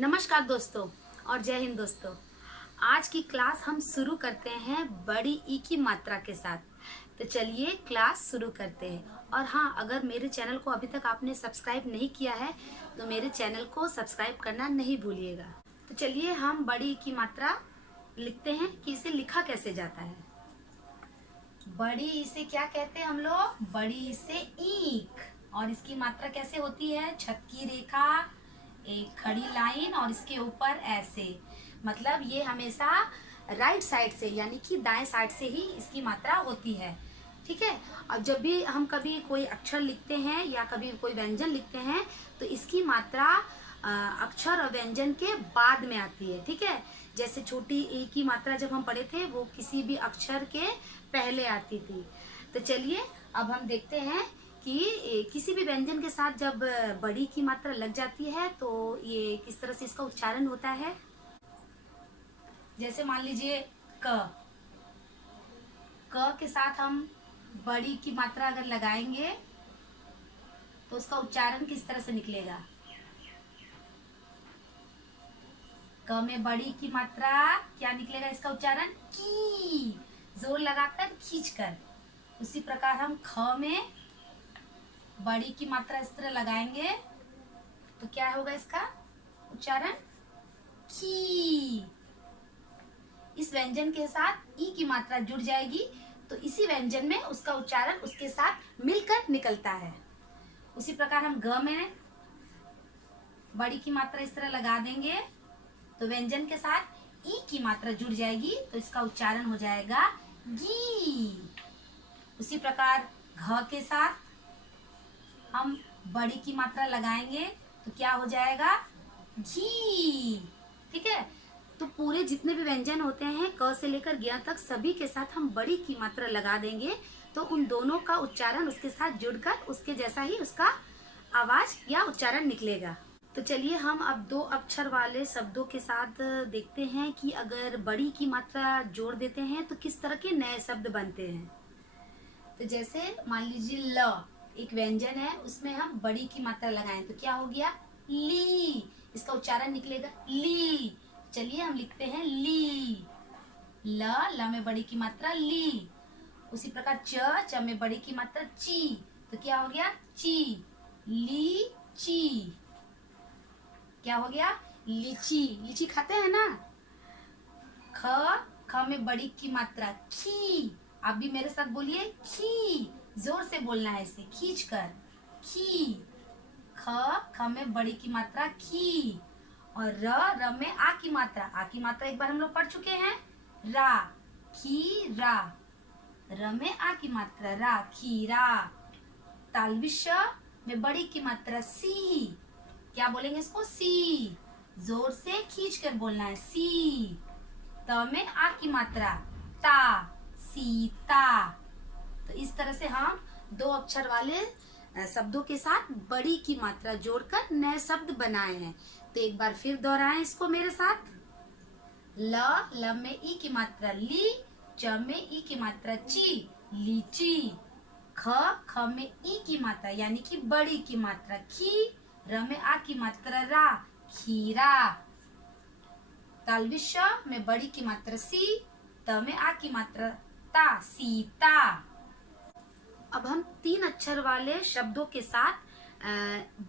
नमस्कार दोस्तों और जय हिंद दोस्तों। आज की क्लास हम शुरू करते हैं बड़ी ई की मात्रा के साथ। तो चलिए क्लास शुरू करते हैं। और हाँ, अगर मेरे चैनल को अभी तक आपने सब्सक्राइब नहीं किया है तो मेरे चैनल को सब्सक्राइब करना नहीं भूलिएगा। तो चलिए हम बड़ी ई की मात्रा लिखते हैं कि इसे लिखा कैसे जाता है। बड़ी ई से क्या कहते हैं हम लोग? बड़ी ई से ईंक। और इसकी मात्रा कैसे होती है? छत की रेखा, एक खड़ी लाइन और इसके ऊपर ऐसे। मतलब ये हमेशा राइट साइड से यानी कि दाएं साइड से ही इसकी मात्रा होती है। ठीक है। और जब भी हम कभी कोई अक्षर लिखते हैं या कभी कोई व्यंजन लिखते हैं तो इसकी मात्रा अक्षर और व्यंजन के बाद में आती है। ठीक है। जैसे छोटी ई की मात्रा जब हम पढ़े थे वो किसी भी अक्षर के पहले आती थी। तो चलिए अब हम देखते हैं कि किसी भी व्यंजन के साथ जब बड़ी की मात्रा लग जाती है तो ये किस तरह से इसका उच्चारण होता है। जैसे मान लीजिए क के साथ हम बड़ी की मात्रा अगर लगाएंगे तो उसका उच्चारण किस तरह से निकलेगा? क में बड़ी की मात्रा क्या निकलेगा? इसका उच्चारण की, जोर लगाकर खींचकर। उसी प्रकार हम ख में बड़ी की मात्रा इस तरह लगाएंगे तो क्या होगा इसका उच्चारण? की। इस व्यंजन के साथ ई की मात्रा जुड़ जाएगी तो इसी व्यंजन में उसका उच्चारण उसके साथ मिलकर निकलता है। उसी प्रकार हम ग में बड़ी की मात्रा इस तरह लगा देंगे तो व्यंजन के साथ ई की मात्रा जुड़ जाएगी तो इसका उच्चारण हो जाएगा गी। उसी प्रकार घ के साथ हम बड़ी की मात्रा लगाएंगे तो क्या हो जाएगा? घी। ठीक है। तो पूरे जितने भी व्यंजन होते हैं क से लेकर ज्ञ तक सभी के साथ हम बड़ी की मात्रा लगा देंगे तो उन दोनों का उच्चारण उसके साथ जुड़कर उसके जैसा ही उसका आवाज या उच्चारण निकलेगा। तो चलिए हम अब दो अक्षर वाले शब्दों के साथ देखते हैं कि अगर बड़ी की मात्रा जोड़ देते हैं तो किस तरह के नए शब्द बनते हैं। तो जैसे मान लीजिए ल एक व्यंजन है, उसमें हम बड़ी की मात्रा लगाएं तो क्या हो गया? ली। इसका उच्चारण निकलेगा ली। चलिए हम लिखते हैं ली। ल में बड़ी की मात्रा ली। उसी प्रकार च में बड़ी की मात्रा ची तो क्या हो गया? ची। ली ची। क्या हो गया? लीची। लीची खाते हैं ना। ख में बड़ी की मात्रा खी। आप भी मेरे साथ बोलिए खी। जोर से बोलना है इसे खींच कर। खी। ख में बड़ी की मात्रा खी। और र में आ की मात्रा। आ की मात्रा एक बार हम लोग पढ़ चुके हैं, रा। खी रा। र में आ की मात्रा रा, खीरा। तालव्य श में बड़ी की मात्रा सी। क्या बोलेंगे इसको? सी। जोर से खींच कर बोलना है सी। त में आ की मात्रा ता, सीता। तो इस तरह से हम दो अक्षर वाले शब्दों के साथ बड़ी की मात्रा जोड़कर नए शब्द बनाए हैं। तो एक बार फिर दोहराएं इसको मेरे साथ। ल में ई की मात्रा ली, च में ई की मात्रा ची, लीची। ख में ई की मात्रा यानी कि बड़ी की मात्रा खी, र में आ की मात्रा रा, खीरा। तालव्य श में बड़ी की मात्रा सी, त में आ की मात्रा ता, सीता। अब हम तीन अक्षर वाले शब्दों के साथ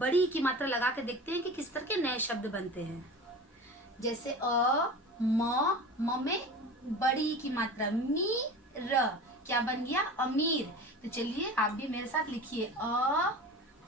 बड़ी की मात्रा लगा के देखते हैं कि किस तरह के नए शब्द बनते हैं। जैसे म में बड़ी की मात्रा मी र, क्या बन गया? अमीर। तो चलिए आप भी मेरे साथ लिखिए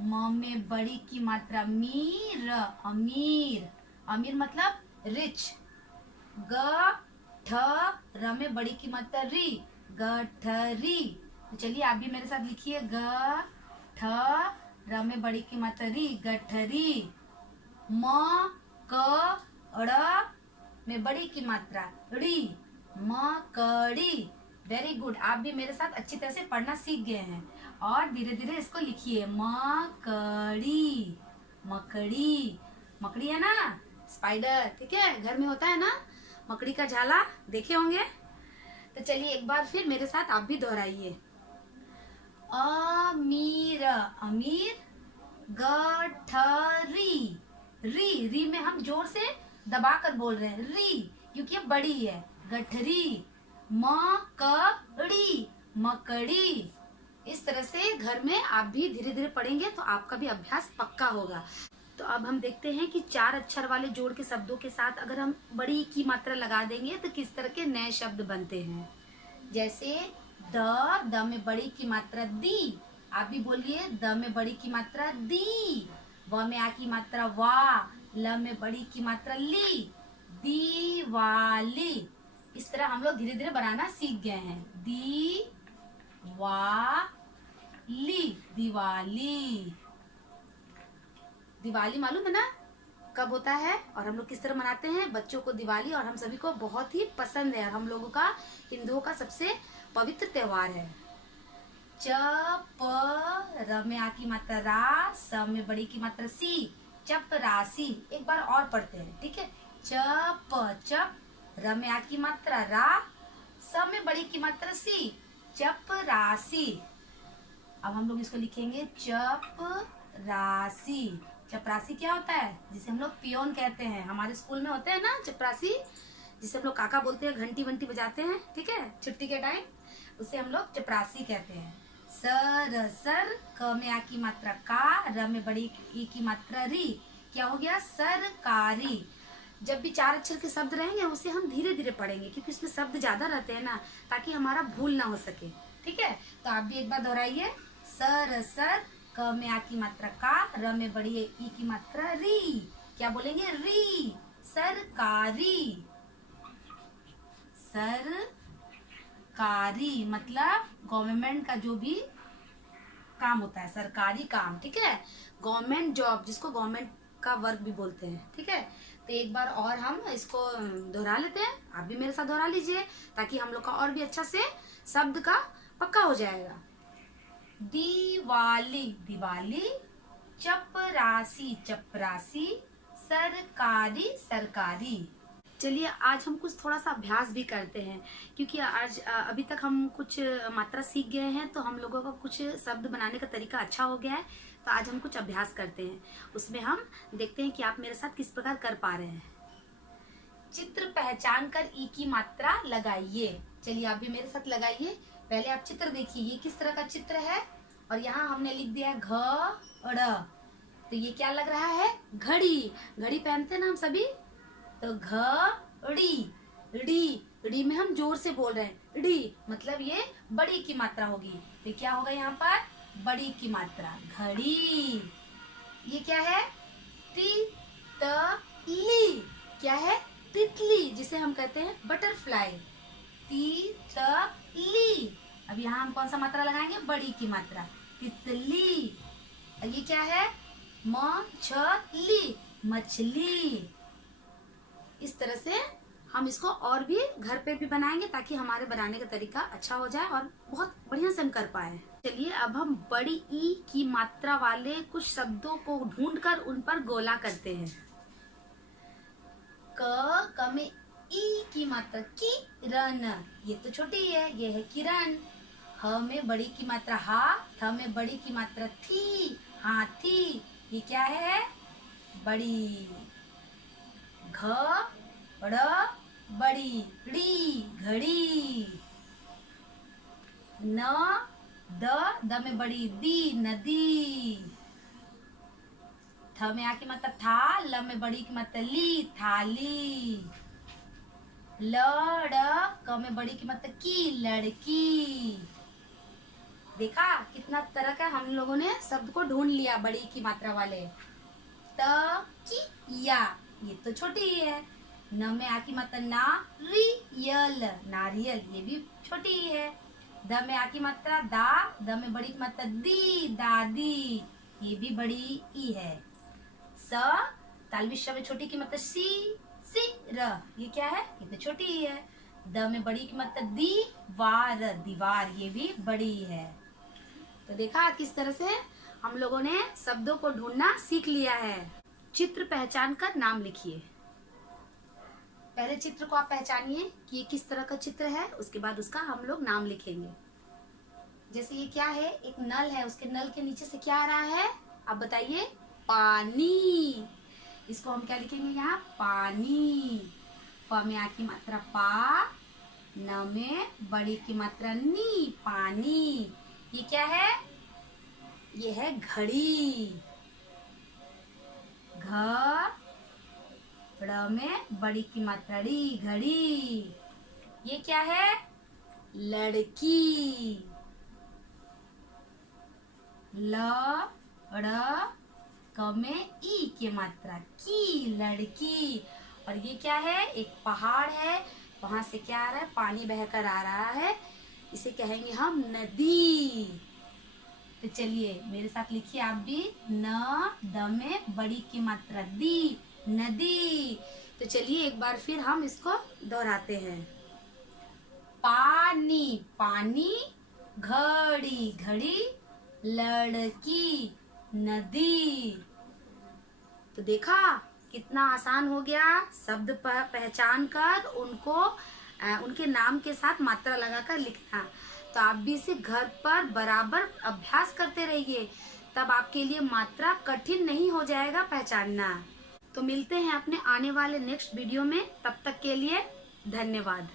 म में बड़ी की मात्रा मी र, अमीर। अमीर मतलब रिच। ग र में बड़ी की मात्रा री, गठरी। तो चलिए आप भी मेरे साथ लिखिए र में बड़ी की मात्रा री, गठरी। म क ड़ में बड़ी की मात्रा री, मकड़ी। Very good. आप भी मेरे साथ अच्छी तरह से पढ़ना सीख गए हैं और धीरे धीरे इसको लिखिए मकड़ी। मकड़ी। मकड़ी है ना, स्पाइडर। ठीक है, घर में होता है ना मकड़ी का झाला, देखे होंगे। तो चलिए एक बार फिर मेरे साथ आप भी दोहराइए। अमीर, अमीर। गठरी, री, री में हम जोर से दबा कर बोल रहे हैं री, क्योंकि ये बड़ी है। गठरी, मकड़ी, मकड़ी। इस तरह से घर में आप भी धीरे धीरे पढ़ेंगे तो आपका भी अभ्यास पक्का होगा। तो अब हम देखते हैं कि 4 अक्षर वाले जोड़ के शब्दों के साथ अगर हम बड़ी की मात्रा लगा देंगे तो किस तरह के नए शब्द बनते हैं। जैसे द में बड़ी की मात्रा दी, आप भी बोलिए द में बड़ी की मात्रा दी। व में आ की मात्रा वा, ल में बड़ी की मात्रा ली, दीवाली। इस तरह हम लोग धीरे धीरे बनाना सीख गए हैं। दिवाली। दिवाली मालूम है ना कब होता है और हम लोग किस तरह मनाते हैं। बच्चों को दिवाली और हम सभी को बहुत ही पसंद है और हम लोगों का, हिंदुओं का सबसे पवित्र त्योहार है। र में आ की मात्रा रा, स में बड़ी की मात्रा सी, चपरासी। एक बार और पढ़ते हैं, ठीक है। चप, र में आ की मात्रा रा, स में बड़ी की मात्रा सी, चपरासी। अब हम लोग इसको लिखेंगे चपरासी। चपरासी क्या होता है? जिसे हम लोग पियोन कहते हैं। हमारे स्कूल में होते हैं ना चपरासी, जिसे हम लोग काका बोलते हैं, घंटी वंटी बजाते हैं, ठीक है, छुट्टी के टाइम, उसे हम लोग चपरासी कहते हैं। सर, क में आ की मात्रा का, र में बड़ी ई की मात्रा री, क्या हो गया? सरकारी। जब भी 4 अक्षर के शब्द रहेंगे उसे हम धीरे धीरे पढ़ेंगे क्योंकि इसमें शब्द ज्यादा रहते हैं ना, ताकि हमारा भूल ना हो सके, ठीक है। तो आप भी एक बार दोहराइए। सर, क में आ की मात्रा का, र में बड़ी ई की मात्रा री, क्या बोलेंगे? री, सरकारी। सरकारी मतलब गवर्नमेंट का जो भी काम होता है, सरकारी काम, ठीक है। गवर्नमेंट जॉब, जिसको गवर्नमेंट का वर्क भी बोलते हैं, ठीक है। तो एक बार और हम इसको दोहरा लेते हैं, आप भी मेरे साथ दोहरा लीजिए ताकि हम लोग का और भी अच्छा से शब्द का पक्का हो जाएगा। दिवाली, चपरासी, सरकारी। चलिए आज हम कुछ थोड़ा सा अभ्यास भी करते हैं क्योंकि आज अभी तक हम कुछ मात्रा सीख गए हैं तो हम लोगों का कुछ शब्द बनाने का तरीका अच्छा हो गया है। तो आज हम कुछ अभ्यास करते हैं, उसमें हम देखते हैं कि आप मेरे साथ किस प्रकार कर पा रहे हैं। चित्र पहचान कर ई की मात्रा लगाइए। चलिए आप भी मेरे साथ लगाइए। पहले आप चित्र देखिए, ये किस तरह का चित्र है और यहाँ हमने लिख दिया है घड़। तो ये क्या लग रहा है? घड़ी। घड़ी पहनते हैं ना हम सभी, तो घड़ी। डी में हम जोर से बोल रहे हैं, डी मतलब ये बड़ी की मात्रा होगी। तो क्या होगा यहाँ पर? बड़ी की मात्रा, घड़ी। ये क्या है? तितली। क्या है? तितली, जिसे हम कहते हैं बटरफ्लाई। तितली। अब यहाँ हम कौन सा मात्रा लगाएंगे? बड़ी की मात्रा, तितली। और ये क्या है? मछली। इस तरह से हम इसको और भी घर पे भी बनाएंगे ताकि हमारे बनाने का तरीका अच्छा हो जाए और बहुत बढ़िया से हम कर पाए। चलिए अब हम बड़ी ई की मात्रा वाले कुछ शब्दों को ढूंढकर उन पर गोला करते हैं। क में ई की मात्रा किरण, ये तो छोटी है, ये है किरण। ह में बड़ी की मात्रा हा, थ में बड़ी की मात्रा थी, हाथी। ये क्या है? बड़ी। घड़, बड़ी, घड़ी। द में बड़ी दी, नदी। थ में आ की मात्रा था, ल में बड़ी की मात्रा ली, थाली। क में बड़ी की मात्रा की, लड़की। देखा कितना तरह का हम लोगों ने शब्द को ढूंढ लिया बड़ी की मात्रा वाले। तकिया, ये तो छोटी ही है। न में आ की मात्रा नारियल, नारियल, ये भी छोटी ही है। द में आ की मात्रा द में बड़ी की मात्रा दी, दादी, ये भी बड़ी ई है। तालवी श में छोटी की मात्रा सी, ये क्या है? ये तो छोटी ही है। द में बड़ी की मात्रा दीवार, ये भी बड़ी है। तो देखा किस तरह से हम लोगों ने शब्दों को ढूंढना सीख लिया है। चित्र पहचान कर नाम लिखिए। पहले चित्र को आप पहचानिए कि ये किस तरह का चित्र है, उसके बाद उसका हम लोग नाम लिखेंगे। जैसे ये क्या है? एक नल है, उसके नल के नीचे से क्या आ रहा है? आप बताइए। पानी। इसको हम क्या लिखेंगे यहाँ? पानी। प में आ की मात्रा पा, न में बड़ी की मात्रा नी, पानी। ये क्या है? ये है घड़ी। घ ड़ में बड़ी की मात्रा ड़ी, घड़ी। ये क्या है? लड़की। ल ड़ क में ई की मात्रा की, लड़की। और ये क्या है? एक पहाड़ है, वहां से क्या आ रहा है? पानी बहकर आ रहा है, इसे कहेंगे हम नदी। तो चलिए मेरे साथ लिखिए आप भी, न द में बड़ी की मात्रा दी, नदी। तो चलिए एक बार फिर हम इसको दोहराते हैं। पानी, पानी। घड़ी, घड़ी। लड़की, नदी। तो देखा कितना आसान हो गया। शब्द पहचान कर उनको उनके नाम के साथ मात्रा लगाकर लिखना। तो आप भी इसे घर पर बराबर अभ्यास करते रहिए, तब आपके लिए मात्रा कठिन नहीं हो जाएगा पहचानना। तो मिलते हैं अपने आने वाले नेक्स्ट वीडियो में, तब तक के लिए धन्यवाद।